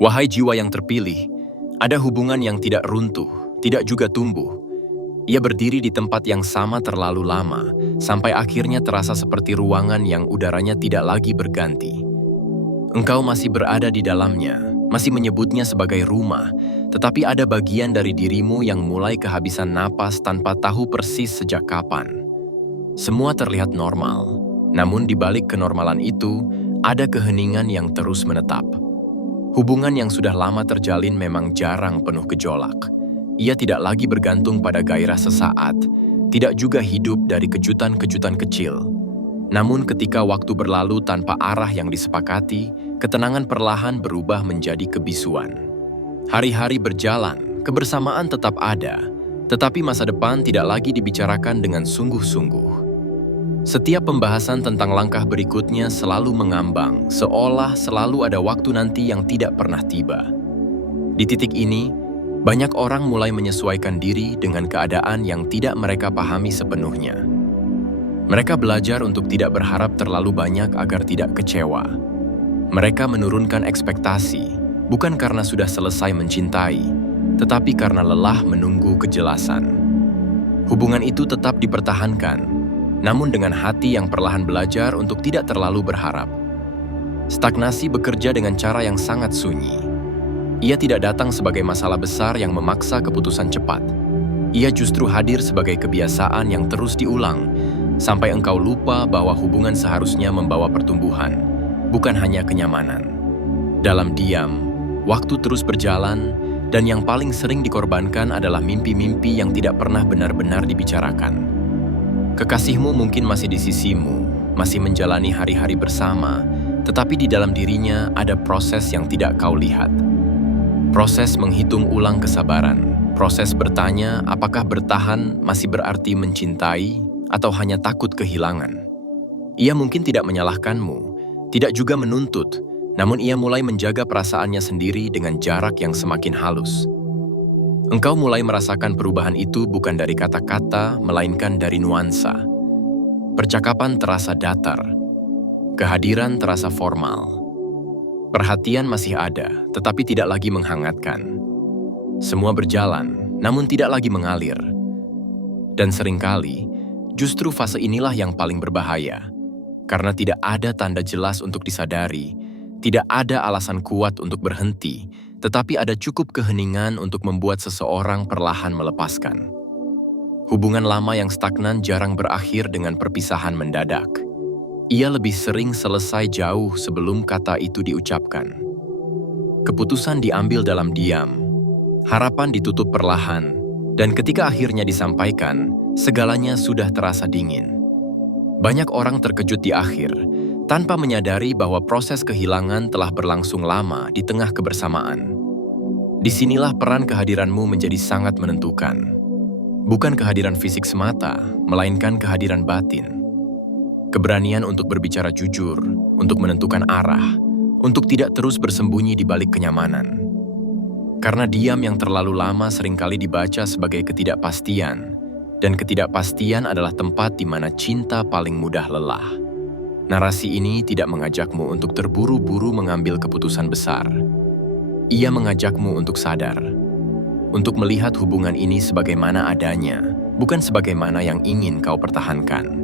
Wahai jiwa yang terpilih, ada hubungan yang tidak runtuh, tidak juga tumbuh. Ia berdiri di tempat yang sama terlalu lama, sampai akhirnya terasa seperti ruangan yang udaranya tidak lagi berganti. Engkau masih berada di dalamnya, masih menyebutnya sebagai rumah, tetapi ada bagian dari dirimu yang mulai kehabisan napas tanpa tahu persis sejak kapan. Semua terlihat normal, namun di balik kenormalan itu, ada keheningan yang terus menetap. Hubungan yang sudah lama terjalin memang jarang penuh gejolak. Ia tidak lagi bergantung pada gairah sesaat, tidak juga hidup dari kejutan-kejutan kecil. Namun ketika waktu berlalu tanpa arah yang disepakati, ketenangan perlahan berubah menjadi kebisuan. Hari-hari berjalan, kebersamaan tetap ada, tetapi masa depan tidak lagi dibicarakan dengan sungguh-sungguh. Setiap pembahasan tentang langkah berikutnya selalu mengambang, seolah selalu ada waktu nanti yang tidak pernah tiba. Di titik ini, banyak orang mulai menyesuaikan diri dengan keadaan yang tidak mereka pahami sepenuhnya. Mereka belajar untuk tidak berharap terlalu banyak agar tidak kecewa. Mereka menurunkan ekspektasi, bukan karena sudah selesai mencintai, tetapi karena lelah menunggu kejelasan. Hubungan itu tetap dipertahankan, namun dengan hati yang perlahan belajar untuk tidak terlalu berharap. Stagnasi bekerja dengan cara yang sangat sunyi. Ia tidak datang sebagai masalah besar yang memaksa keputusan cepat. Ia justru hadir sebagai kebiasaan yang terus diulang, sampai engkau lupa bahwa hubungan seharusnya membawa pertumbuhan, bukan hanya kenyamanan. Dalam diam, waktu terus berjalan, dan yang paling sering dikorbankan adalah mimpi-mimpi yang tidak pernah benar-benar dibicarakan. Kekasihmu mungkin masih di sisimu, masih menjalani hari-hari bersama, tetapi di dalam dirinya ada proses yang tidak kau lihat. Proses menghitung ulang kesabaran, proses bertanya apakah bertahan masih berarti mencintai atau hanya takut kehilangan. Ia mungkin tidak menyalahkanmu, tidak juga menuntut, namun ia mulai menjaga perasaannya sendiri dengan jarak yang semakin halus. Engkau mulai merasakan perubahan itu bukan dari kata-kata, melainkan dari nuansa. Percakapan terasa datar, kehadiran terasa formal. Perhatian masih ada, tetapi tidak lagi menghangatkan. Semua berjalan, namun tidak lagi mengalir. Dan seringkali, justru fase inilah yang paling berbahaya. Karena tidak ada tanda jelas untuk disadari, tidak ada alasan kuat untuk berhenti, tetapi ada cukup keheningan untuk membuat seseorang perlahan melepaskan. Hubungan lama yang stagnan jarang berakhir dengan perpisahan mendadak. Ia lebih sering selesai jauh sebelum kata itu diucapkan. Keputusan diambil dalam diam, harapan ditutup perlahan, dan ketika akhirnya disampaikan, segalanya sudah terasa dingin. Banyak orang terkejut di akhir, tanpa menyadari bahwa proses kehilangan telah berlangsung lama di tengah kebersamaan. Disinilah peran kehadiranmu menjadi sangat menentukan. Bukan kehadiran fisik semata, melainkan kehadiran batin. Keberanian untuk berbicara jujur, untuk menentukan arah, untuk tidak terus bersembunyi di balik kenyamanan. Karena diam yang terlalu lama seringkali dibaca sebagai ketidakpastian, dan ketidakpastian adalah tempat di mana cinta paling mudah lelah. Narasi ini tidak mengajakmu untuk terburu-buru mengambil keputusan besar. Ia mengajakmu untuk sadar, untuk melihat hubungan ini sebagaimana adanya, bukan sebagaimana yang ingin kau pertahankan.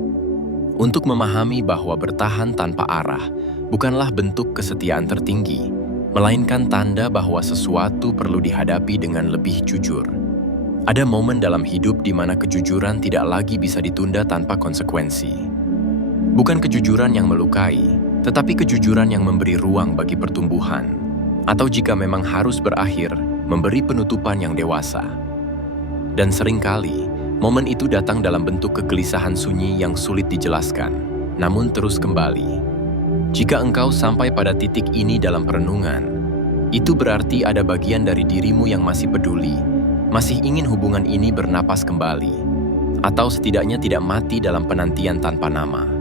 Untuk memahami bahwa bertahan tanpa arah bukanlah bentuk kesetiaan tertinggi, melainkan tanda bahwa sesuatu perlu dihadapi dengan lebih jujur. Ada momen dalam hidup di mana kejujuran tidak lagi bisa ditunda tanpa konsekuensi. Bukan kejujuran yang melukai, tetapi kejujuran yang memberi ruang bagi pertumbuhan. Atau jika memang harus berakhir, memberi penutupan yang dewasa. Dan seringkali, momen itu datang dalam bentuk kegelisahan sunyi yang sulit dijelaskan, namun terus kembali. Jika engkau sampai pada titik ini dalam perenungan, itu berarti ada bagian dari dirimu yang masih peduli, masih ingin hubungan ini bernapas kembali, atau setidaknya tidak mati dalam penantian tanpa nama.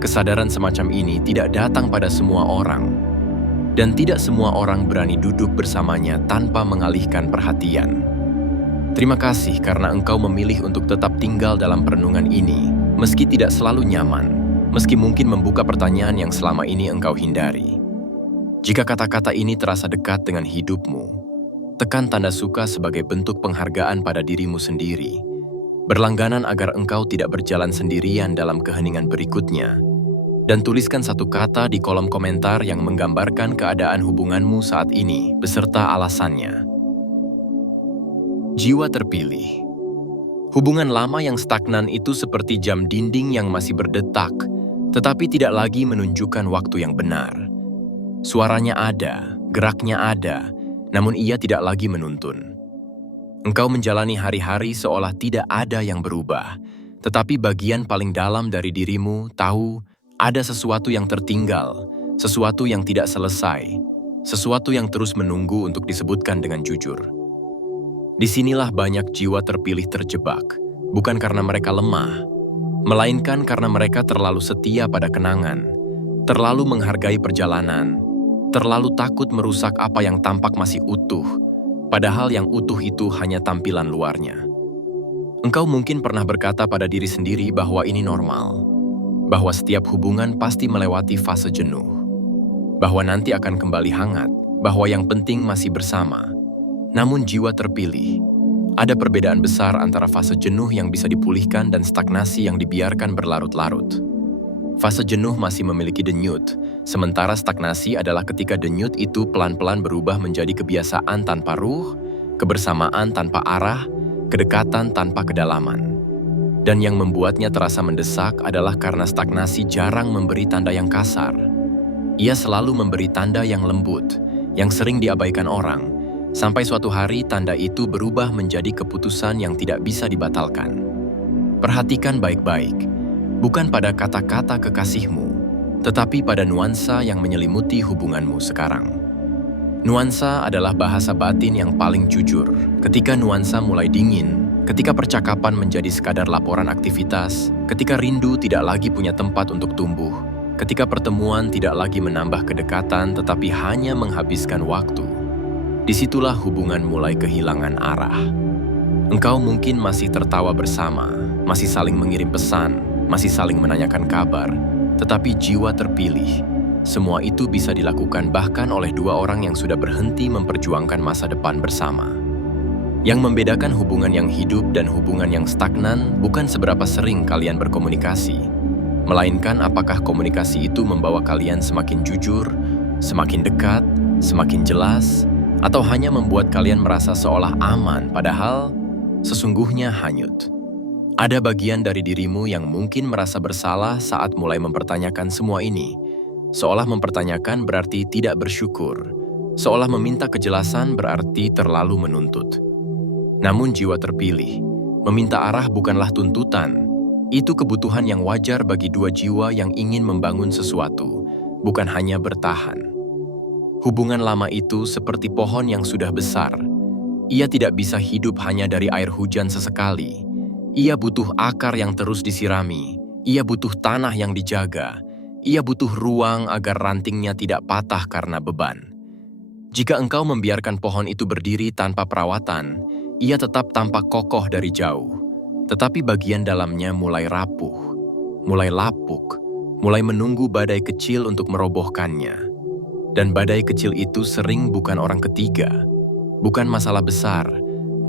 Kesadaran semacam ini tidak datang pada semua orang, dan tidak semua orang berani duduk bersamanya tanpa mengalihkan perhatian. Terima kasih karena engkau memilih untuk tetap tinggal dalam perenungan ini, meski tidak selalu nyaman, meski mungkin membuka pertanyaan yang selama ini engkau hindari. Jika kata-kata ini terasa dekat dengan hidupmu, tekan tanda suka sebagai bentuk penghargaan pada dirimu sendiri. Berlangganan agar engkau tidak berjalan sendirian dalam keheningan berikutnya. Dan tuliskan satu kata di kolom komentar yang menggambarkan keadaan hubunganmu saat ini beserta alasannya. Jiwa terpilih. Hubungan lama yang stagnan itu seperti jam dinding yang masih berdetak, tetapi tidak lagi menunjukkan waktu yang benar. Suaranya ada, geraknya ada, namun ia tidak lagi menuntun. Engkau menjalani hari-hari seolah tidak ada yang berubah, tetapi bagian paling dalam dari dirimu tahu ada sesuatu yang tertinggal, sesuatu yang tidak selesai, sesuatu yang terus menunggu untuk disebutkan dengan jujur. Disinilah banyak jiwa terpilih terjebak, bukan karena mereka lemah, melainkan karena mereka terlalu setia pada kenangan, terlalu menghargai perjalanan, terlalu takut merusak apa yang tampak masih utuh, padahal yang utuh itu hanya tampilan luarnya. Engkau mungkin pernah berkata pada diri sendiri bahwa ini normal, bahwa setiap hubungan pasti melewati fase jenuh, bahwa nanti akan kembali hangat, bahwa yang penting masih bersama. Namun jiwa terpilih, ada perbedaan besar antara fase jenuh yang bisa dipulihkan dan stagnasi yang dibiarkan berlarut-larut. Fase jenuh masih memiliki denyut, sementara stagnasi adalah ketika denyut itu pelan-pelan berubah menjadi kebiasaan tanpa ruh, kebersamaan tanpa arah, kedekatan tanpa kedalaman. Dan yang membuatnya terasa mendesak adalah karena stagnasi jarang memberi tanda yang kasar. Ia selalu memberi tanda yang lembut, yang sering diabaikan orang, sampai suatu hari tanda itu berubah menjadi keputusan yang tidak bisa dibatalkan. Perhatikan baik-baik, bukan pada kata-kata kekasihmu, tetapi pada nuansa yang menyelimuti hubunganmu sekarang. Nuansa adalah bahasa batin yang paling jujur. Ketika nuansa mulai dingin, ketika percakapan menjadi sekadar laporan aktivitas, ketika rindu tidak lagi punya tempat untuk tumbuh, ketika pertemuan tidak lagi menambah kedekatan tetapi hanya menghabiskan waktu, disitulah hubungan mulai kehilangan arah. Engkau mungkin masih tertawa bersama, masih saling mengirim pesan, masih saling menanyakan kabar, tetapi jiwa terpilih. Semua itu bisa dilakukan bahkan oleh dua orang yang sudah berhenti memperjuangkan masa depan bersama. Yang membedakan hubungan yang hidup dan hubungan yang stagnan bukan seberapa sering kalian berkomunikasi, melainkan apakah komunikasi itu membawa kalian semakin jujur, semakin dekat, semakin jelas, atau hanya membuat kalian merasa seolah aman padahal sesungguhnya hanyut. Ada bagian dari dirimu yang mungkin merasa bersalah saat mulai mempertanyakan semua ini. Seolah mempertanyakan berarti tidak bersyukur. Seolah meminta kejelasan berarti terlalu menuntut. Namun jiwa terpilih, meminta arah bukanlah tuntutan. Itu kebutuhan yang wajar bagi dua jiwa yang ingin membangun sesuatu, bukan hanya bertahan. Hubungan lama itu seperti pohon yang sudah besar. Ia tidak bisa hidup hanya dari air hujan sesekali. Ia butuh akar yang terus disirami. Ia butuh tanah yang dijaga. Ia butuh ruang agar rantingnya tidak patah karena beban. Jika engkau membiarkan pohon itu berdiri tanpa perawatan, ia tetap tampak kokoh dari jauh. Tetapi bagian dalamnya mulai rapuh, mulai lapuk, mulai menunggu badai kecil untuk merobohkannya. Dan badai kecil itu sering bukan orang ketiga, bukan masalah besar,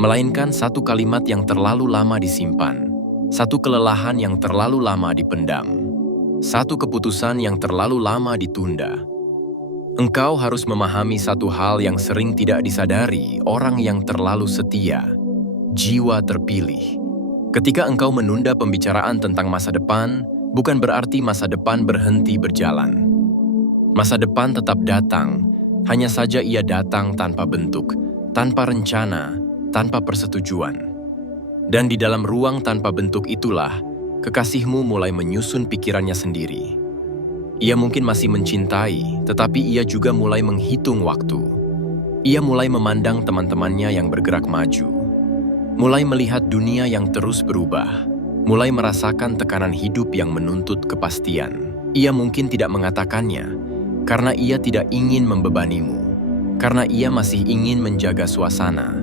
melainkan satu kalimat yang terlalu lama disimpan, satu kelelahan yang terlalu lama dipendam. Satu keputusan yang terlalu lama ditunda. Engkau harus memahami satu hal yang sering tidak disadari orang yang terlalu setia. Jiwa terpilih. Ketika engkau menunda pembicaraan tentang masa depan, bukan berarti masa depan berhenti berjalan. Masa depan tetap datang, hanya saja ia datang tanpa bentuk, tanpa rencana, tanpa persetujuan. Dan di dalam ruang tanpa bentuk itulah, kekasihmu mulai menyusun pikirannya sendiri. Ia mungkin masih mencintai, tetapi ia juga mulai menghitung waktu. Ia mulai memandang teman-temannya yang bergerak maju. Mulai melihat dunia yang terus berubah. Mulai merasakan tekanan hidup yang menuntut kepastian. Ia mungkin tidak mengatakannya, karena ia tidak ingin membebanimu. Karena ia masih ingin menjaga suasana.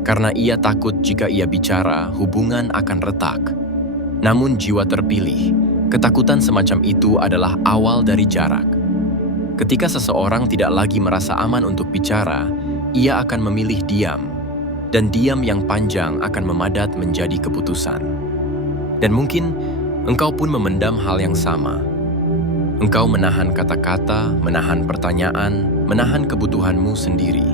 Karena ia takut jika ia bicara, hubungan akan retak. Namun jiwa terpilih, ketakutan semacam itu adalah awal dari jarak. Ketika seseorang tidak lagi merasa aman untuk bicara, ia akan memilih diam, dan diam yang panjang akan memadat menjadi keputusan. Dan mungkin engkau pun memendam hal yang sama. Engkau menahan kata-kata, menahan pertanyaan, menahan kebutuhanmu sendiri.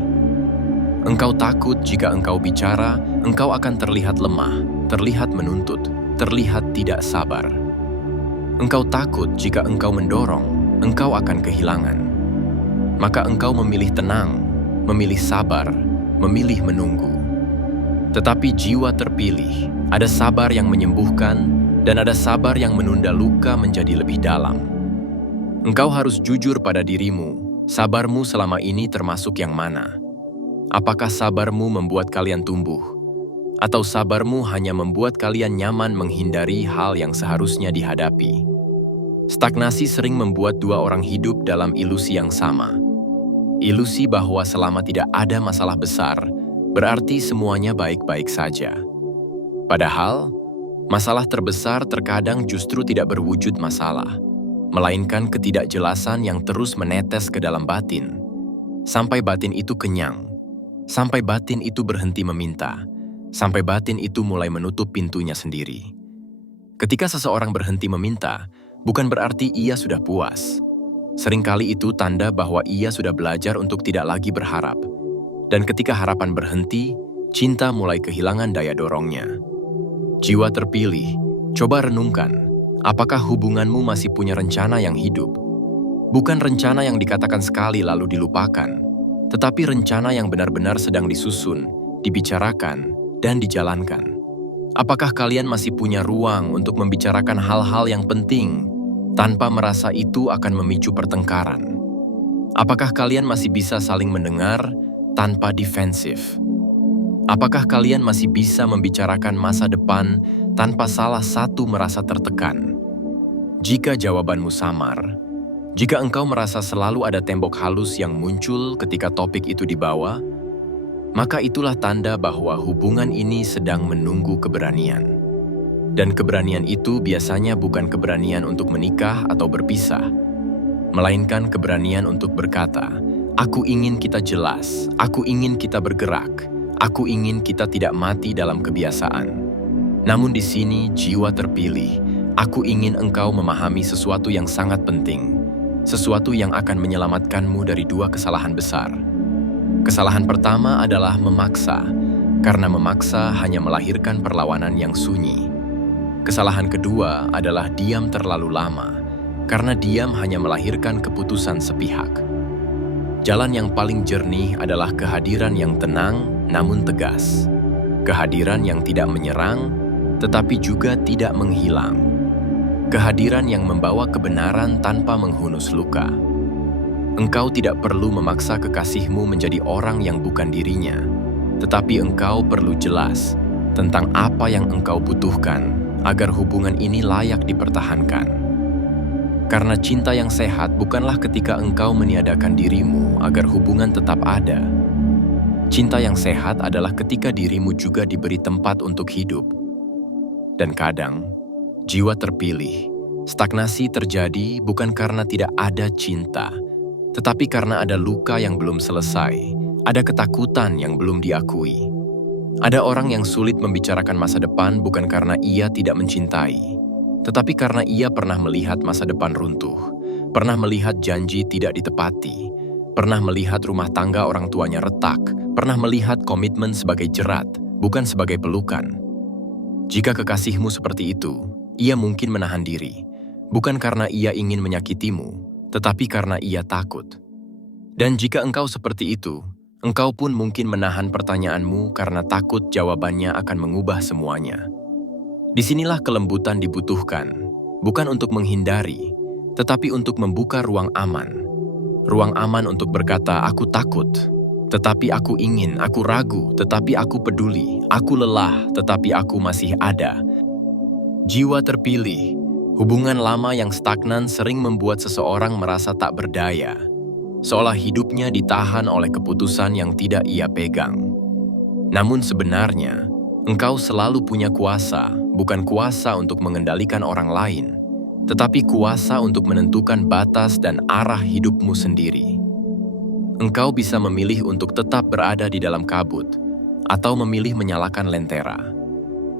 Engkau takut jika engkau bicara, engkau akan terlihat lemah, terlihat menuntut, terlihat tidak sabar. Engkau takut jika engkau mendorong, engkau akan kehilangan. Maka engkau memilih tenang, memilih sabar, memilih menunggu. Tetapi jiwa terpilih, ada sabar yang menyembuhkan, dan ada sabar yang menunda luka menjadi lebih dalam. Engkau harus jujur pada dirimu, sabarmu selama ini termasuk yang mana? Apakah sabarmu membuat kalian tumbuh? Atau sabarmu hanya membuat kalian nyaman menghindari hal yang seharusnya dihadapi? Stagnasi sering membuat dua orang hidup dalam ilusi yang sama. Ilusi bahwa selama tidak ada masalah besar, berarti semuanya baik-baik saja. Padahal, masalah terbesar terkadang justru tidak berwujud masalah, melainkan ketidakjelasan yang terus menetes ke dalam batin, sampai batin itu kenyang, sampai batin itu berhenti meminta, sampai batin itu mulai menutup pintunya sendiri. Ketika seseorang berhenti meminta, bukan berarti ia sudah puas. Seringkali itu tanda bahwa ia sudah belajar untuk tidak lagi berharap. Dan ketika harapan berhenti, cinta mulai kehilangan daya dorongnya. Jiwa terpilih, coba renungkan, apakah hubunganmu masih punya rencana yang hidup? Bukan rencana yang dikatakan sekali lalu dilupakan, tetapi rencana yang benar-benar sedang disusun, dibicarakan, dan dijalankan. Apakah kalian masih punya ruang untuk membicarakan hal-hal yang penting, tanpa merasa itu akan memicu pertengkaran? Apakah kalian masih bisa saling mendengar tanpa defensif? Apakah kalian masih bisa membicarakan masa depan tanpa salah satu merasa tertekan? Jika jawabanmu samar, jika engkau merasa selalu ada tembok halus yang muncul ketika topik itu dibawa, maka itulah tanda bahwa hubungan ini sedang menunggu keberanian. Dan keberanian itu biasanya bukan keberanian untuk menikah atau berpisah, melainkan keberanian untuk berkata, "Aku ingin kita jelas, aku ingin kita bergerak, aku ingin kita tidak mati dalam kebiasaan." Namun di sini jiwa terpilih, aku ingin engkau memahami sesuatu yang sangat penting, sesuatu yang akan menyelamatkanmu dari dua kesalahan besar. Kesalahan pertama adalah memaksa, karena memaksa hanya melahirkan perlawanan yang sunyi. Kesalahan kedua adalah diam terlalu lama, karena diam hanya melahirkan keputusan sepihak. Jalan yang paling jernih adalah kehadiran yang tenang namun tegas. Kehadiran yang tidak menyerang, tetapi juga tidak menghilang. Kehadiran yang membawa kebenaran tanpa menghunus luka. Engkau tidak perlu memaksa kekasihmu menjadi orang yang bukan dirinya, tetapi engkau perlu jelas tentang apa yang engkau butuhkan, agar hubungan ini layak dipertahankan. Karena cinta yang sehat bukanlah ketika engkau meniadakan dirimu agar hubungan tetap ada. Cinta yang sehat adalah ketika dirimu juga diberi tempat untuk hidup. Dan kadang, jiwa terpilih, stagnasi terjadi bukan karena tidak ada cinta, tetapi karena ada luka yang belum selesai, ada ketakutan yang belum diakui. Ada orang yang sulit membicarakan masa depan bukan karena ia tidak mencintai, tetapi karena ia pernah melihat masa depan runtuh, pernah melihat janji tidak ditepati, pernah melihat rumah tangga orang tuanya retak, pernah melihat komitmen sebagai jerat, bukan sebagai pelukan. Jika kekasihmu seperti itu, ia mungkin menahan diri, bukan karena ia ingin menyakitimu, tetapi karena ia takut. Dan jika engkau seperti itu, engkau pun mungkin menahan pertanyaanmu karena takut jawabannya akan mengubah semuanya. Disinilah kelembutan dibutuhkan, bukan untuk menghindari, tetapi untuk membuka ruang aman. Ruang aman untuk berkata, "Aku takut, tetapi aku ingin, aku ragu, tetapi aku peduli, aku lelah, tetapi aku masih ada." Jiwa terpilih, hubungan lama yang stagnan sering membuat seseorang merasa tak berdaya, seolah hidupnya ditahan oleh keputusan yang tidak ia pegang. Namun sebenarnya, engkau selalu punya kuasa, bukan kuasa untuk mengendalikan orang lain, tetapi kuasa untuk menentukan batas dan arah hidupmu sendiri. Engkau bisa memilih untuk tetap berada di dalam kabut, atau memilih menyalakan lentera.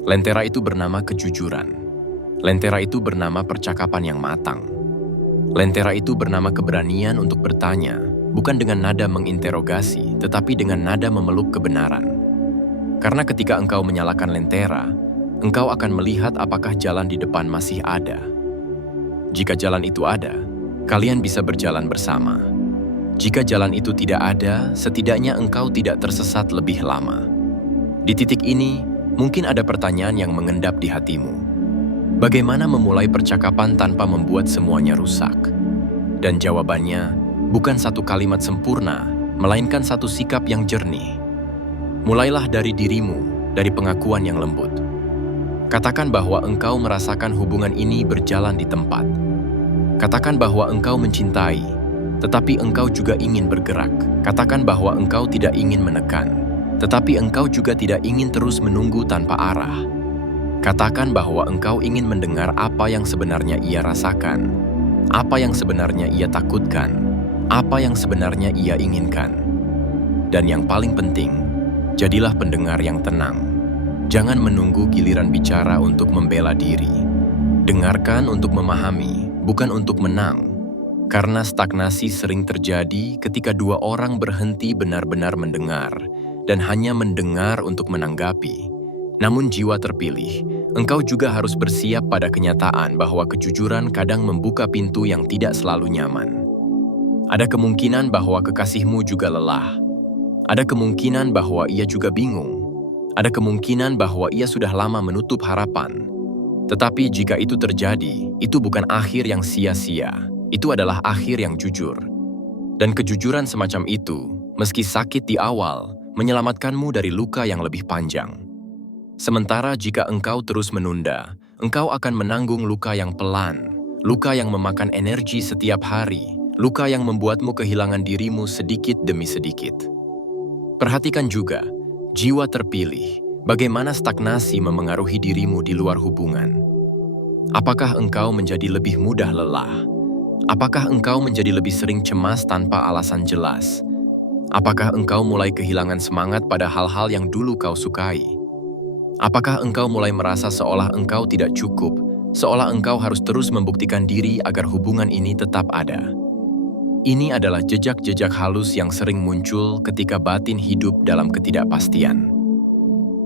Lentera itu bernama kejujuran. Lentera itu bernama percakapan yang matang. Lentera itu bernama keberanian untuk bertanya, bukan dengan nada menginterogasi, tetapi dengan nada memeluk kebenaran. Karena ketika engkau menyalakan lentera, engkau akan melihat apakah jalan di depan masih ada. Jika jalan itu ada, kalian bisa berjalan bersama. Jika jalan itu tidak ada, setidaknya engkau tidak tersesat lebih lama. Di titik ini, mungkin ada pertanyaan yang mengendap di hatimu. Bagaimana memulai percakapan tanpa membuat semuanya rusak? Dan jawabannya, bukan satu kalimat sempurna, melainkan satu sikap yang jernih. Mulailah dari dirimu, dari pengakuan yang lembut. Katakan bahwa engkau merasakan hubungan ini berjalan di tempat. Katakan bahwa engkau mencintai, tetapi engkau juga ingin bergerak. Katakan bahwa engkau tidak ingin menekan, tetapi engkau juga tidak ingin terus menunggu tanpa arah. Katakan bahwa engkau ingin mendengar apa yang sebenarnya ia rasakan, apa yang sebenarnya ia takutkan, apa yang sebenarnya ia inginkan. Dan yang paling penting, jadilah pendengar yang tenang. Jangan menunggu giliran bicara untuk membela diri. Dengarkan untuk memahami, bukan untuk menang. Karena stagnasi sering terjadi ketika dua orang berhenti benar-benar mendengar dan hanya mendengar untuk menanggapi. Namun jiwa terpilih, engkau juga harus bersiap pada kenyataan bahwa kejujuran kadang membuka pintu yang tidak selalu nyaman. Ada kemungkinan bahwa kekasihmu juga lelah. Ada kemungkinan bahwa ia juga bingung. Ada kemungkinan bahwa ia sudah lama menutup harapan. Tetapi jika itu terjadi, itu bukan akhir yang sia-sia. Itu adalah akhir yang jujur. Dan kejujuran semacam itu, meski sakit di awal, menyelamatkanmu dari luka yang lebih panjang. Sementara jika engkau terus menunda, engkau akan menanggung luka yang pelan, luka yang memakan energi setiap hari, luka yang membuatmu kehilangan dirimu sedikit demi sedikit. Perhatikan juga, jiwa terpilih, bagaimana stagnasi memengaruhi dirimu di luar hubungan. Apakah engkau menjadi lebih mudah lelah? Apakah engkau menjadi lebih sering cemas tanpa alasan jelas? Apakah engkau mulai kehilangan semangat pada hal-hal yang dulu kau sukai? Apakah engkau mulai merasa seolah engkau tidak cukup, seolah engkau harus terus membuktikan diri agar hubungan ini tetap ada? Ini adalah jejak-jejak halus yang sering muncul ketika batin hidup dalam ketidakpastian.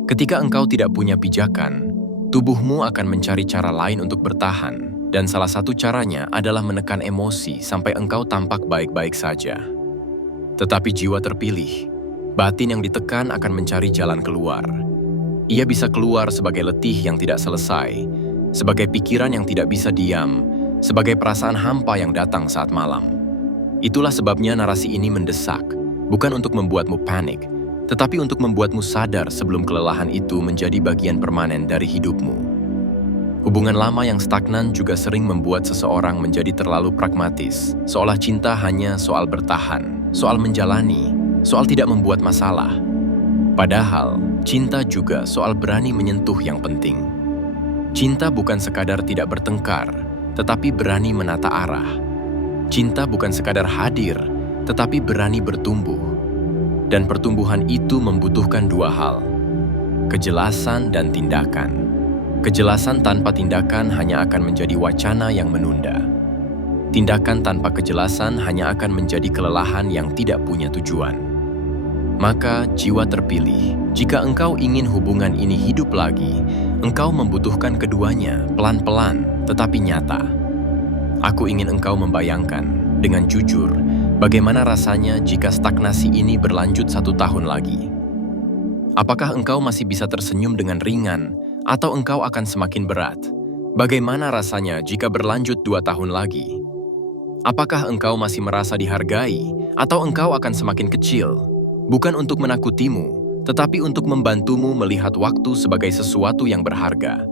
Ketika engkau tidak punya pijakan, tubuhmu akan mencari cara lain untuk bertahan, dan salah satu caranya adalah menekan emosi sampai engkau tampak baik-baik saja. Tetapi jiwa terpilih, batin yang ditekan akan mencari jalan keluar. Ia bisa keluar sebagai letih yang tidak selesai, sebagai pikiran yang tidak bisa diam, sebagai perasaan hampa yang datang saat malam. Itulah sebabnya narasi ini mendesak, bukan untuk membuatmu panik, tetapi untuk membuatmu sadar sebelum kelelahan itu menjadi bagian permanen dari hidupmu. Hubungan lama yang stagnan juga sering membuat seseorang menjadi terlalu pragmatis, seolah cinta hanya soal bertahan, soal menjalani, soal tidak membuat masalah. Padahal, cinta juga soal berani menyentuh yang penting. Cinta bukan sekadar tidak bertengkar, tetapi berani menata arah. Cinta bukan sekadar hadir, tetapi berani bertumbuh. Dan pertumbuhan itu membutuhkan dua hal, kejelasan dan tindakan. Kejelasan tanpa tindakan hanya akan menjadi wacana yang menunda. Tindakan tanpa kejelasan hanya akan menjadi kelelahan yang tidak punya tujuan. Maka, jiwa terpilih, jika engkau ingin hubungan ini hidup lagi, engkau membutuhkan keduanya pelan-pelan tetapi nyata. Aku ingin engkau membayangkan, dengan jujur, bagaimana rasanya jika stagnasi ini berlanjut 1 tahun lagi. Apakah engkau masih bisa tersenyum dengan ringan, atau engkau akan semakin berat? Bagaimana rasanya jika berlanjut 2 tahun lagi? Apakah engkau masih merasa dihargai, atau engkau akan semakin kecil? Bukan untuk menakutimu, tetapi untuk membantumu melihat waktu sebagai sesuatu yang berharga.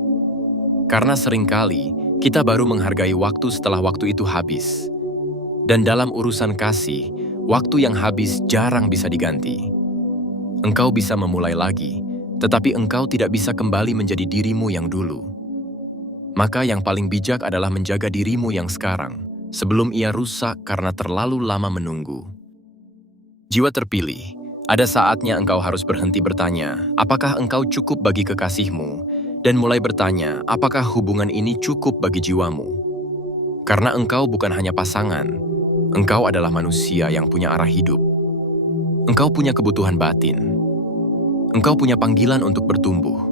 Karena seringkali, kita baru menghargai waktu setelah waktu itu habis. Dan dalam urusan kasih, waktu yang habis jarang bisa diganti. Engkau bisa memulai lagi, tetapi engkau tidak bisa kembali menjadi dirimu yang dulu. maka yang paling bijak adalah menjaga dirimu yang sekarang, sebelum ia rusak karena terlalu lama menunggu. Jiwa terpilih, ada saatnya engkau harus berhenti bertanya, apakah engkau cukup bagi kekasihmu, dan mulai bertanya, apakah hubungan ini cukup bagi jiwamu. Karena engkau bukan hanya pasangan, engkau adalah manusia yang punya arah hidup. Engkau punya kebutuhan batin. Engkau punya panggilan untuk bertumbuh.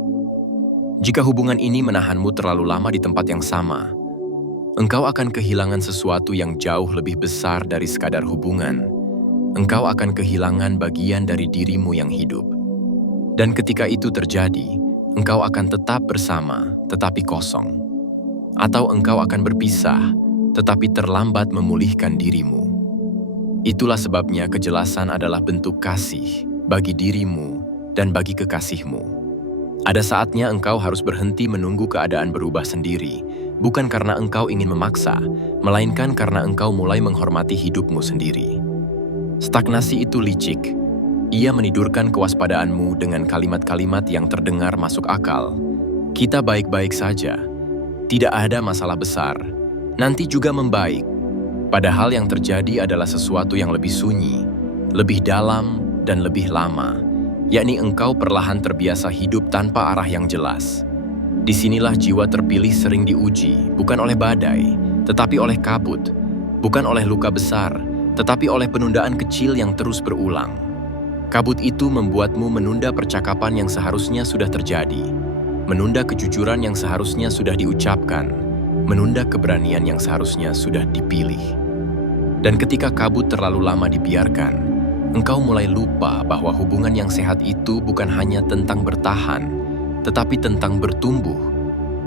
Jika hubungan ini menahanmu terlalu lama di tempat yang sama, engkau akan kehilangan sesuatu yang jauh lebih besar dari sekadar hubungan. Engkau akan kehilangan bagian dari dirimu yang hidup. Dan ketika itu terjadi, engkau akan tetap bersama, tetapi kosong. Atau engkau akan berpisah, tetapi terlambat memulihkan dirimu. Itulah sebabnya kejelasan adalah bentuk kasih bagi dirimu dan bagi kekasihmu. Ada saatnya engkau harus berhenti menunggu keadaan berubah sendiri, bukan karena engkau ingin memaksa, melainkan karena engkau mulai menghormati hidupmu sendiri. Stagnasi itu licik. Ia menidurkan kewaspadaanmu dengan kalimat-kalimat yang terdengar masuk akal. Kita baik-baik saja. Tidak ada masalah besar. Nanti juga membaik. Padahal yang terjadi adalah sesuatu yang lebih sunyi, lebih dalam, dan lebih lama, yakni engkau perlahan terbiasa hidup tanpa arah yang jelas. Disinilah jiwa terpilih sering diuji, bukan oleh badai, tetapi oleh kabut, bukan oleh luka besar, tetapi oleh penundaan kecil yang terus berulang. Kabut itu membuatmu menunda percakapan yang seharusnya sudah terjadi, menunda kejujuran yang seharusnya sudah diucapkan, menunda keberanian yang seharusnya sudah dipilih. Dan ketika kabut terlalu lama dibiarkan, engkau mulai lupa bahwa hubungan yang sehat itu bukan hanya tentang bertahan, tetapi tentang bertumbuh.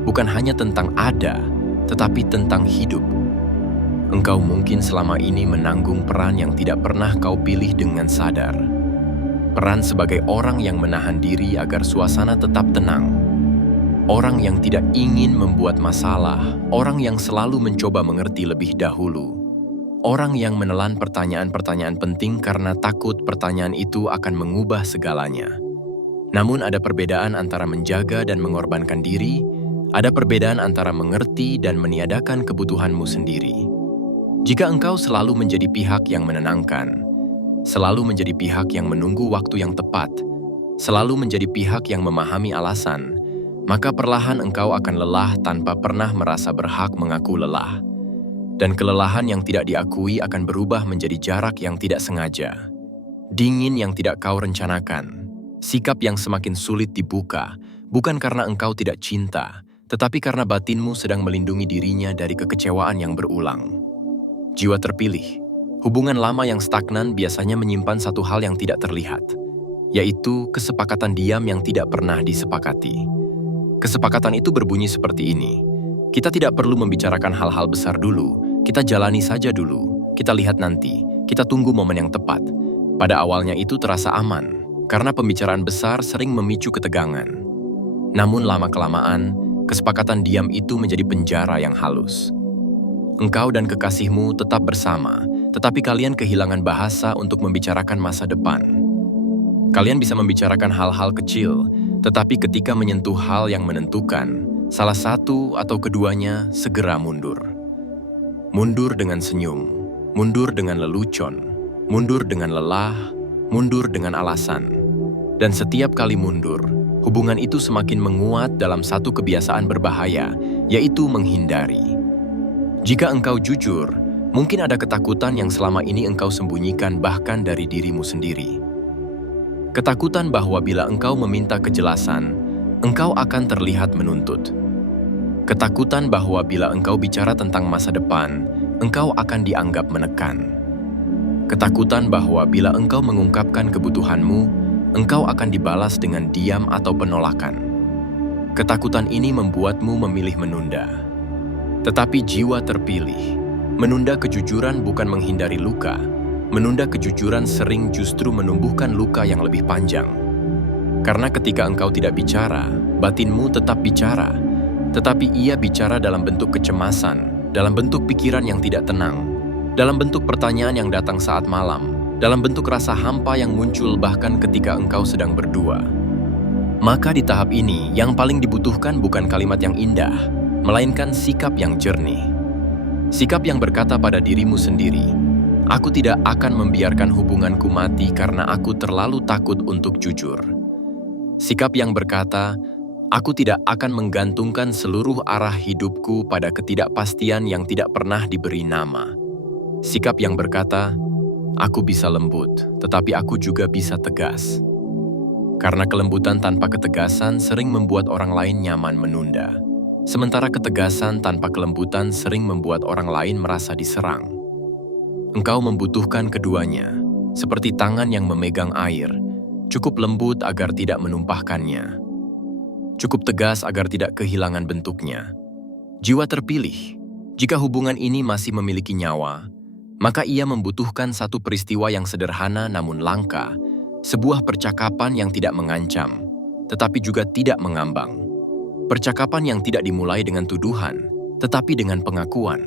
Bukan hanya tentang ada, tetapi tentang hidup. Engkau mungkin selama ini menanggung peran yang tidak pernah kau pilih dengan sadar. Peran sebagai orang yang menahan diri agar suasana tetap tenang. Orang yang tidak ingin membuat masalah, orang yang selalu mencoba mengerti lebih dahulu. Orang yang menelan pertanyaan-pertanyaan penting karena takut pertanyaan itu akan mengubah segalanya. Namun ada perbedaan antara menjaga dan mengorbankan diri, ada perbedaan antara mengerti dan meniadakan kebutuhanmu sendiri. Jika engkau selalu menjadi pihak yang menenangkan, selalu menjadi pihak yang menunggu waktu yang tepat, selalu menjadi pihak yang memahami alasan, maka perlahan engkau akan lelah tanpa pernah merasa berhak mengaku lelah. Dan kelelahan yang tidak diakui akan berubah menjadi jarak yang tidak sengaja. Dingin yang tidak kau rencanakan. Sikap yang semakin sulit dibuka, bukan karena engkau tidak cinta, tetapi karena batinmu sedang melindungi dirinya dari kekecewaan yang berulang. Jiwa terpilih, hubungan lama yang stagnan biasanya menyimpan satu hal yang tidak terlihat, yaitu kesepakatan diam yang tidak pernah disepakati. Kesepakatan itu berbunyi seperti ini. Kita tidak perlu membicarakan hal-hal besar dulu, kita jalani saja dulu, kita lihat nanti, kita tunggu momen yang tepat. Pada awalnya itu terasa aman, karena pembicaraan besar sering memicu ketegangan. Namun lama-kelamaan, kesepakatan diam itu menjadi penjara yang halus. Engkau dan kekasihmu tetap bersama, tetapi kalian kehilangan bahasa untuk membicarakan masa depan. Kalian bisa membicarakan hal-hal kecil, tetapi ketika menyentuh hal yang menentukan, salah satu atau keduanya segera mundur. Mundur dengan senyum, mundur dengan lelucon, mundur dengan lelah, mundur dengan alasan. Dan setiap kali mundur, hubungan itu semakin menguat dalam satu kebiasaan berbahaya, yaitu menghindari. Jika engkau jujur, mungkin ada ketakutan yang selama ini engkau sembunyikan bahkan dari dirimu sendiri. Ketakutan bahwa bila engkau meminta kejelasan, engkau akan terlihat menuntut. Ketakutan bahwa bila engkau bicara tentang masa depan, engkau akan dianggap menekan. Ketakutan bahwa bila engkau mengungkapkan kebutuhanmu, engkau akan dibalas dengan diam atau penolakan. Ketakutan ini membuatmu memilih menunda. Tetapi jiwa terpilih, menunda kejujuran bukan menghindari luka. Menunda kejujuran sering justru menumbuhkan luka yang lebih panjang. Karena ketika engkau tidak bicara, batinmu tetap bicara. Tetapi ia bicara dalam bentuk kecemasan, dalam bentuk pikiran yang tidak tenang, dalam bentuk pertanyaan yang datang saat malam, dalam bentuk rasa hampa yang muncul bahkan ketika engkau sedang berdua. Maka di tahap ini, yang paling dibutuhkan bukan kalimat yang indah, melainkan sikap yang jernih. Sikap yang berkata pada dirimu sendiri, "Aku tidak akan membiarkan hubunganku mati karena aku terlalu takut untuk jujur." Sikap yang berkata, "Aku tidak akan menggantungkan seluruh arah hidupku pada ketidakpastian yang tidak pernah diberi nama." Sikap yang berkata, "Aku bisa lembut, tetapi aku juga bisa tegas." Karena kelembutan tanpa ketegasan sering membuat orang lain nyaman menunda. Sementara ketegasan tanpa kelembutan sering membuat orang lain merasa diserang. Engkau membutuhkan keduanya, seperti tangan yang memegang air, cukup lembut agar tidak menumpahkannya, cukup tegas agar tidak kehilangan bentuknya. Jiwa terpilih, jika hubungan ini masih memiliki nyawa, maka ia membutuhkan satu peristiwa yang sederhana namun langka, sebuah percakapan yang tidak mengancam, tetapi juga tidak mengambang. Percakapan yang tidak dimulai dengan tuduhan, tetapi dengan pengakuan.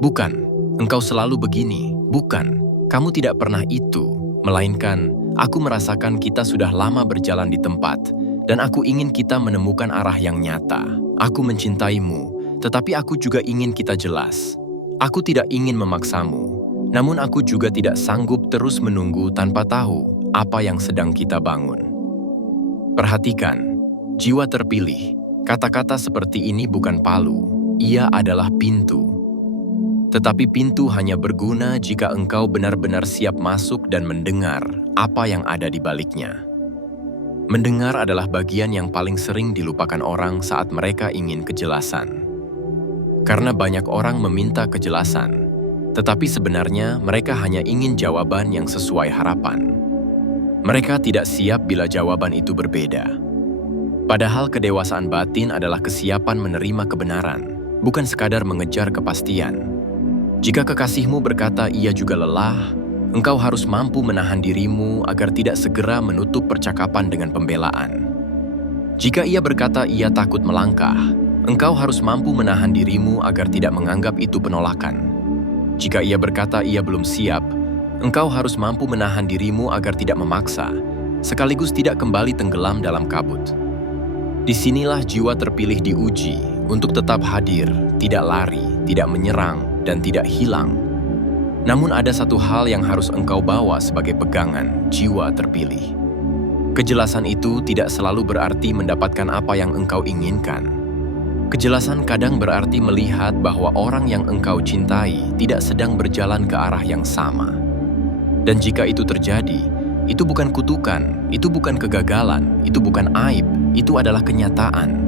"Bukan, engkau selalu begini. Bukan, kamu tidak pernah itu. Melainkan, aku merasakan kita sudah lama berjalan di tempat, dan aku ingin kita menemukan arah yang nyata. Aku mencintaimu, tetapi aku juga ingin kita jelas. Aku tidak ingin memaksamu, namun aku juga tidak sanggup terus menunggu tanpa tahu apa yang sedang kita bangun." Perhatikan, jiwa terpilih. Kata-kata seperti ini bukan palu, ia adalah pintu. Tetapi pintu hanya berguna jika engkau benar-benar siap masuk dan mendengar apa yang ada di baliknya. Mendengar adalah bagian yang paling sering dilupakan orang saat mereka ingin kejelasan. Karena banyak orang meminta kejelasan, tetapi sebenarnya mereka hanya ingin jawaban yang sesuai harapan. Mereka tidak siap bila jawaban itu berbeda. Padahal kedewasaan batin adalah kesiapan menerima kebenaran, bukan sekadar mengejar kepastian. Jika kekasihmu berkata ia juga lelah, engkau harus mampu menahan dirimu agar tidak segera menutup percakapan dengan pembelaan. Jika ia berkata ia takut melangkah, engkau harus mampu menahan dirimu agar tidak menganggap itu penolakan. Jika ia berkata ia belum siap, engkau harus mampu menahan dirimu agar tidak memaksa, sekaligus tidak kembali tenggelam dalam kabut. Disinilah jiwa terpilih diuji untuk tetap hadir, tidak lari, tidak menyerang, dan tidak hilang. Namun ada satu hal yang harus engkau bawa sebagai pegangan jiwa terpilih. Kejelasan itu tidak selalu berarti mendapatkan apa yang engkau inginkan. Kejelasan kadang berarti melihat bahwa orang yang engkau cintai tidak sedang berjalan ke arah yang sama. Dan jika itu terjadi, itu bukan kutukan, itu bukan kegagalan, itu bukan aib, itu adalah kenyataan.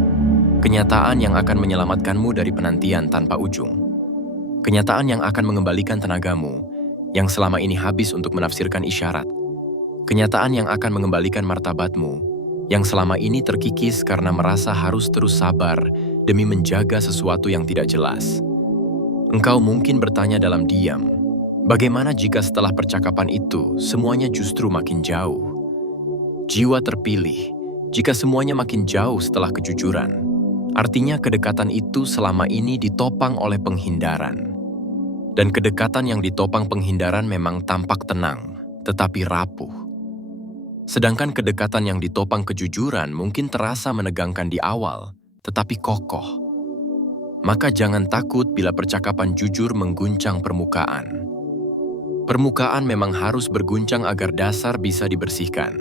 Kenyataan yang akan menyelamatkanmu dari penantian tanpa ujung. Kenyataan yang akan mengembalikan tenagamu, yang selama ini habis untuk menafsirkan isyarat. Kenyataan yang akan mengembalikan martabatmu, yang selama ini terkikis karena merasa harus terus sabar demi menjaga sesuatu yang tidak jelas. Engkau mungkin bertanya dalam diam, bagaimana jika setelah percakapan itu semuanya justru makin jauh? Jiwa terpilih, jika semuanya makin jauh setelah kejujuran, artinya kedekatan itu selama ini ditopang oleh penghindaran. Dan kedekatan yang ditopang penghindaran memang tampak tenang, tetapi rapuh. Sedangkan kedekatan yang ditopang kejujuran mungkin terasa menegangkan di awal, tetapi kokoh. Maka jangan takut bila percakapan jujur mengguncang permukaan. Permukaan memang harus berguncang agar dasar bisa dibersihkan.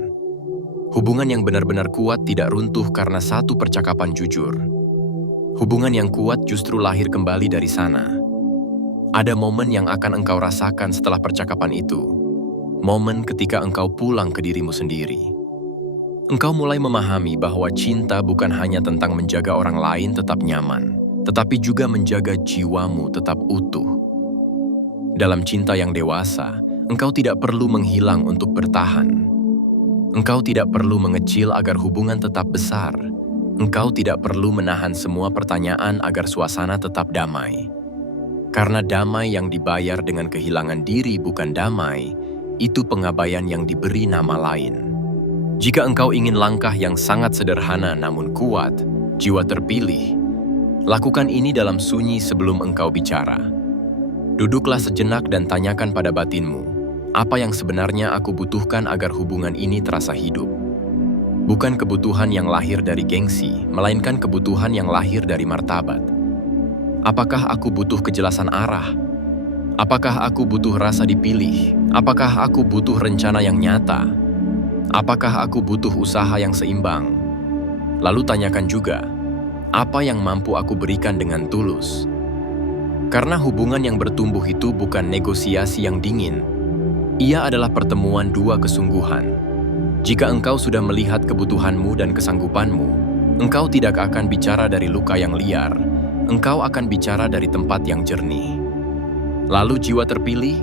Hubungan yang benar-benar kuat tidak runtuh karena satu percakapan jujur. Hubungan yang kuat justru lahir kembali dari sana. Ada momen yang akan engkau rasakan setelah percakapan itu. Momen ketika engkau pulang ke dirimu sendiri. Engkau mulai memahami bahwa cinta bukan hanya tentang menjaga orang lain tetap nyaman, tetapi juga menjaga jiwamu tetap utuh. Dalam cinta yang dewasa, engkau tidak perlu menghilang untuk bertahan. Engkau tidak perlu mengecil agar hubungan tetap besar. Engkau tidak perlu menahan semua pertanyaan agar suasana tetap damai. Karena damai yang dibayar dengan kehilangan diri bukan damai, itu pengabaian yang diberi nama lain. Jika engkau ingin langkah yang sangat sederhana namun kuat, jiwa terpilih, lakukan ini dalam sunyi sebelum engkau bicara. Duduklah sejenak dan tanyakan pada batinmu, apa yang sebenarnya aku butuhkan agar hubungan ini terasa hidup? Bukan kebutuhan yang lahir dari gengsi, melainkan kebutuhan yang lahir dari martabat. Apakah aku butuh kejelasan arah? Apakah aku butuh rasa dipilih? Apakah aku butuh rencana yang nyata? Apakah aku butuh usaha yang seimbang? Lalu tanyakan juga, apa yang mampu aku berikan dengan tulus? Karena hubungan yang bertumbuh itu bukan negosiasi yang dingin. Ia adalah pertemuan dua kesungguhan. Jika engkau sudah melihat kebutuhanmu dan kesanggupanmu, engkau tidak akan bicara dari luka yang liar. Engkau akan bicara dari tempat yang jernih. Lalu jiwa terpilih,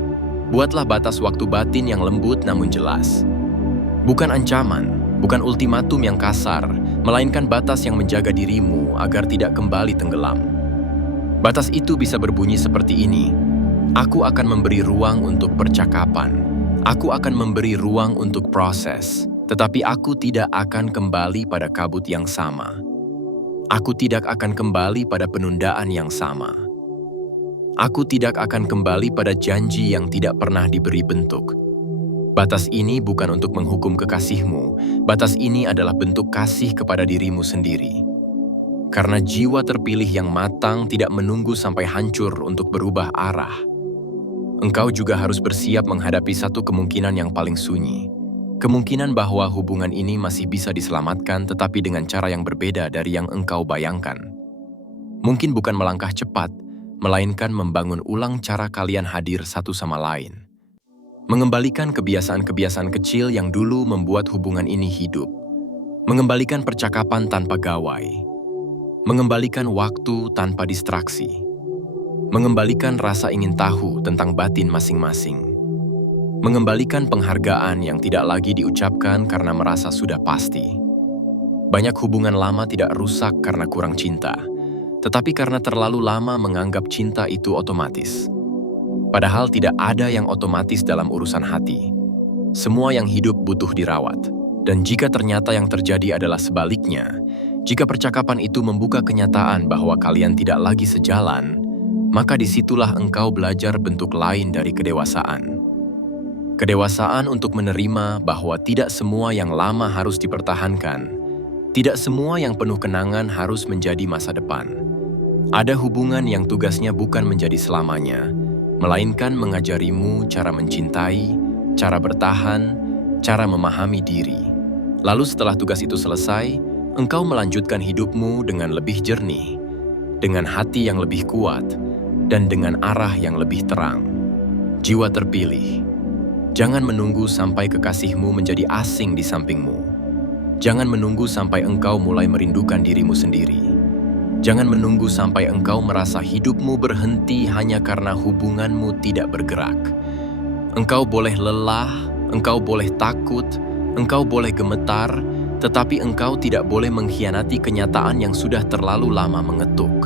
buatlah batas waktu batin yang lembut namun jelas. Bukan ancaman, bukan ultimatum yang kasar, melainkan batas yang menjaga dirimu agar tidak kembali tenggelam. Batas itu bisa berbunyi seperti ini, aku akan memberi ruang untuk percakapan, aku akan memberi ruang untuk proses, tetapi aku tidak akan kembali pada kabut yang sama. Aku tidak akan kembali pada penundaan yang sama. Aku tidak akan kembali pada janji yang tidak pernah diberi bentuk. Batas ini bukan untuk menghukum kekasihmu, batas ini adalah bentuk kasih kepada dirimu sendiri. Karena jiwa terpilih yang matang tidak menunggu sampai hancur untuk berubah arah. Engkau juga harus bersiap menghadapi satu kemungkinan yang paling sunyi. Kemungkinan bahwa hubungan ini masih bisa diselamatkan tetapi dengan cara yang berbeda dari yang engkau bayangkan. Mungkin bukan melangkah cepat, melainkan membangun ulang cara kalian hadir satu sama lain. Mengembalikan kebiasaan-kebiasaan kecil yang dulu membuat hubungan ini hidup. Mengembalikan percakapan tanpa gawai. Mengembalikan waktu tanpa distraksi. Mengembalikan rasa ingin tahu tentang batin masing-masing. Mengembalikan penghargaan yang tidak lagi diucapkan karena merasa sudah pasti. Banyak hubungan lama tidak rusak karena kurang cinta, tetapi karena terlalu lama menganggap cinta itu otomatis. Padahal tidak ada yang otomatis dalam urusan hati. Semua yang hidup butuh dirawat. Dan jika ternyata yang terjadi adalah sebaliknya, jika percakapan itu membuka kenyataan bahwa kalian tidak lagi sejalan, maka disitulah engkau belajar bentuk lain dari kedewasaan. Kedewasaan untuk menerima bahwa tidak semua yang lama harus dipertahankan. Tidak semua yang penuh kenangan harus menjadi masa depan. Ada hubungan yang tugasnya bukan menjadi selamanya, melainkan mengajarimu cara mencintai, cara bertahan, cara memahami diri. Lalu setelah tugas itu selesai, engkau melanjutkan hidupmu dengan lebih jernih, dengan hati yang lebih kuat, dan dengan arah yang lebih terang. Jiwa terpilih. Jangan menunggu sampai kekasihmu menjadi asing di sampingmu. Jangan menunggu sampai engkau mulai merindukan dirimu sendiri. Jangan menunggu sampai engkau merasa hidupmu berhenti hanya karena hubunganmu tidak bergerak. Engkau boleh lelah, engkau boleh takut, engkau boleh gemetar, tetapi engkau tidak boleh mengkhianati kenyataan yang sudah terlalu lama mengetuk.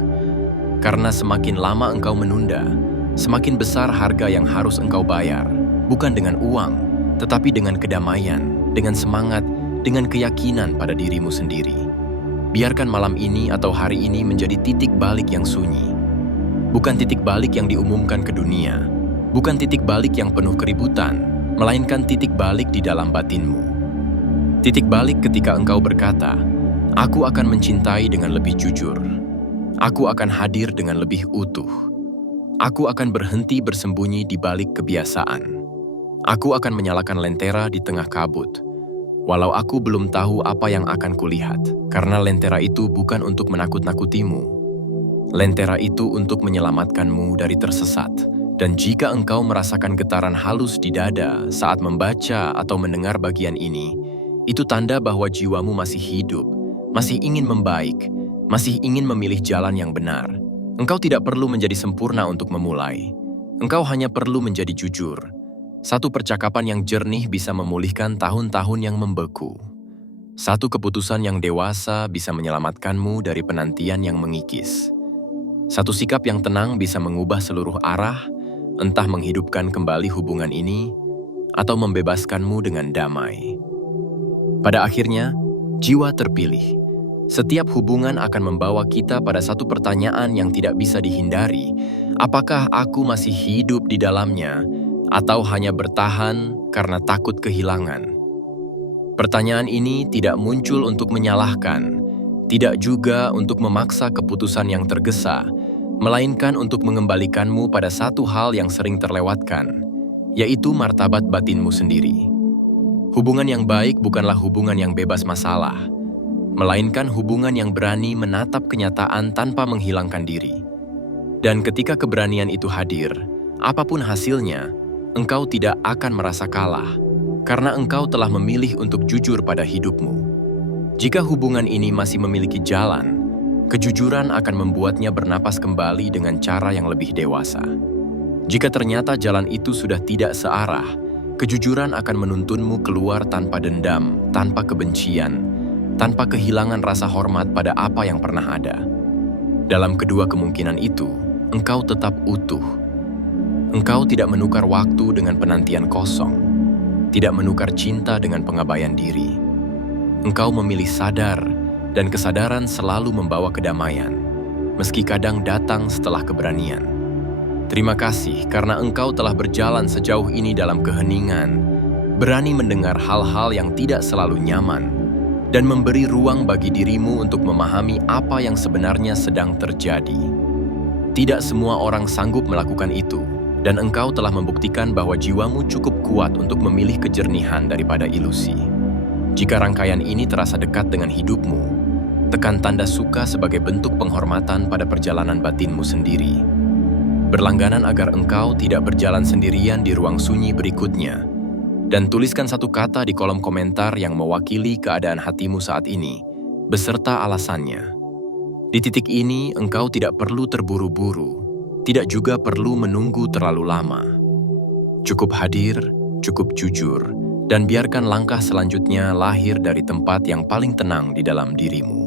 Karena semakin lama engkau menunda, semakin besar harga yang harus engkau bayar. Bukan dengan uang, tetapi dengan kedamaian, dengan semangat, dengan keyakinan pada dirimu sendiri. Biarkan malam ini atau hari ini menjadi titik balik yang sunyi. Bukan titik balik yang diumumkan ke dunia, bukan titik balik yang penuh keributan, melainkan titik balik di dalam batinmu. Titik balik ketika engkau berkata, aku akan mencintai dengan lebih jujur. Aku akan hadir dengan lebih utuh. Aku akan berhenti bersembunyi di balik kebiasaan. Aku akan menyalakan lentera di tengah kabut, walau aku belum tahu apa yang akan kulihat, karena lentera itu bukan untuk menakut-nakutimu. Lentera itu untuk menyelamatkanmu dari tersesat, dan jika engkau merasakan getaran halus di dada saat membaca atau mendengar bagian ini, itu tanda bahwa jiwamu masih hidup, masih ingin membaik, masih ingin memilih jalan yang benar. Engkau tidak perlu menjadi sempurna untuk memulai. Engkau hanya perlu menjadi jujur. Satu percakapan yang jernih bisa memulihkan tahun-tahun yang membeku. Satu keputusan yang dewasa bisa menyelamatkanmu dari penantian yang mengikis. Satu sikap yang tenang bisa mengubah seluruh arah, entah menghidupkan kembali hubungan ini, atau membebaskanmu dengan damai. Pada akhirnya, jiwa terpilih. Setiap hubungan akan membawa kita pada satu pertanyaan yang tidak bisa dihindari. Apakah aku masih hidup di dalamnya? Atau hanya bertahan karena takut kehilangan? Pertanyaan ini tidak muncul untuk menyalahkan, tidak juga untuk memaksa keputusan yang tergesa, melainkan untuk mengembalikanmu pada satu hal yang sering terlewatkan, yaitu martabat batinmu sendiri. Hubungan yang baik bukanlah hubungan yang bebas masalah, melainkan hubungan yang berani menatap kenyataan tanpa menghilangkan diri. Dan ketika keberanian itu hadir, apapun hasilnya, engkau tidak akan merasa kalah, karena engkau telah memilih untuk jujur pada hidupmu. Jika hubungan ini masih memiliki jalan, kejujuran akan membuatnya bernapas kembali dengan cara yang lebih dewasa. Jika ternyata jalan itu sudah tidak searah, kejujuran akan menuntunmu keluar tanpa dendam, tanpa kebencian, tanpa kehilangan rasa hormat pada apa yang pernah ada. Dalam kedua kemungkinan itu, engkau tetap utuh. Engkau tidak menukar waktu dengan penantian kosong, tidak menukar cinta dengan pengabaian diri. Engkau memilih sadar, dan kesadaran selalu membawa kedamaian, meski kadang datang setelah keberanian. Terima kasih karena engkau telah berjalan sejauh ini dalam keheningan, berani mendengar hal-hal yang tidak selalu nyaman, dan memberi ruang bagi dirimu untuk memahami apa yang sebenarnya sedang terjadi. Tidak semua orang sanggup melakukan itu, dan engkau telah membuktikan bahwa jiwamu cukup kuat untuk memilih kejernihan daripada ilusi. Jika rangkaian ini terasa dekat dengan hidupmu, tekan tanda suka sebagai bentuk penghormatan pada perjalanan batinmu sendiri. Berlangganan agar engkau tidak berjalan sendirian di ruang sunyi berikutnya, dan tuliskan satu kata di kolom komentar yang mewakili keadaan hatimu saat ini, beserta alasannya. Di titik ini, engkau tidak perlu terburu-buru, tidak juga perlu menunggu terlalu lama. Cukup hadir, cukup jujur, dan biarkan langkah selanjutnya lahir dari tempat yang paling tenang di dalam dirimu.